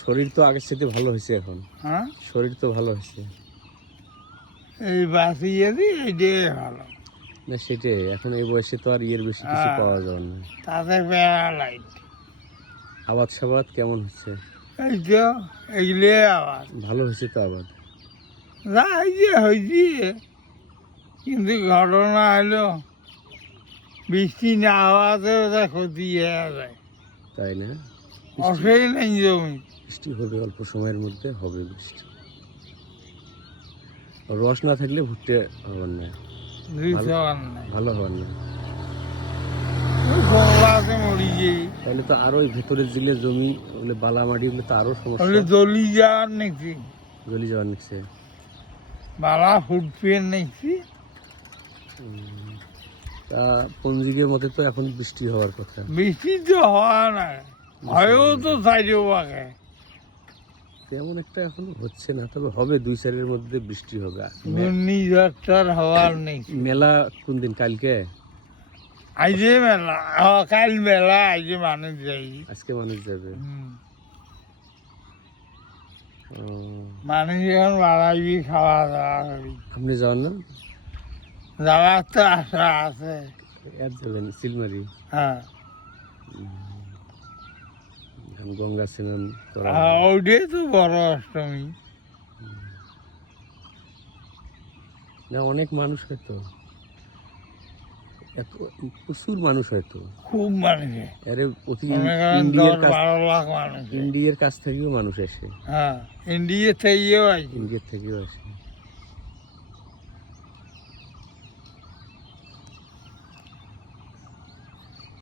শরীর তো আগের সাথে ভালো হয়েছে এখন। হ্যাঁ, শরীর তো ভালো হয়েছে এই বাঁচিয়ে দিই এইটাই ভালো। না, সেটাই। এখন এই বয়সে তো আর ইয়ের বেশি কিছু হ্যাঁ। পাওয়া যাবে না। তাতে প্যারালাইট। আবাদ সাবাদ কেমন হচ্ছে? এই তো এগুলো আবার ভালো হয়েছে তো আবাদ? যা হয়েছে, কিন্তু ঘটনা হলো বৃষ্টি না হওয়াতে ওটা ক্ষতি হয়ে যায়। তাই না? অসই নেই জমি। বৃষ্টি হবে, অল্প সময়ের মধ্যে হবে বৃষ্টি। রস না থাকলে ভুট্টে হবার না, ভালো হবার না। কমলাতে মরি যাই। তাহলে তো আরো ভেতরের দিলে জমি ওগুলো বালা মাটি, ওগুলো তো আরো সমস্যা। ওগুলো দলি যাওয়ার নাকি, গলি যাওয়ার নিচ্ছে। বালা ফুটপিয়ে নাকি। তা পঞ্জিকের মতে তো এখন বৃষ্টি হওয়ার কথা। বৃষ্টি তো হওয়া না, হয়েও তো চাইলেও পাকে। তেমন একটা এখন হচ্ছে না, তবে হবে 2-4 মধ্যে বৃষ্টি হবে। ঘূর্ণিঝড়টার হওয়ার নেই। মেলা কোন দিন? কালকে? আইজে মেলা, কাল মেলা, আইজে মানুষ যাই। আজকে মানুষ যাবে। ও, মানুষ এখন বাড়াইবি, খাওয়া দাওয়া করি। আপনি যান না? যাওয়ার তো আশা আছে। আর যাবেন সিলমারি? হ্যাঁ, গঙ্গা স্নান করা। ওইটাই তো বড় অষ্টমী। না, অনেক মানুষ হয়তো, এত প্রচুর মানুষ হয়তো, খুব মানুষ, আরে মনে করেন 10-12 লাখ মানুষ। ইন্ডিয়ার কাছ থেকেও মানুষ আসে, হ্যাঁ, ইন্ডিয়া থেকেও আইছে। ইন্ডিয়ার থেকেও আসে।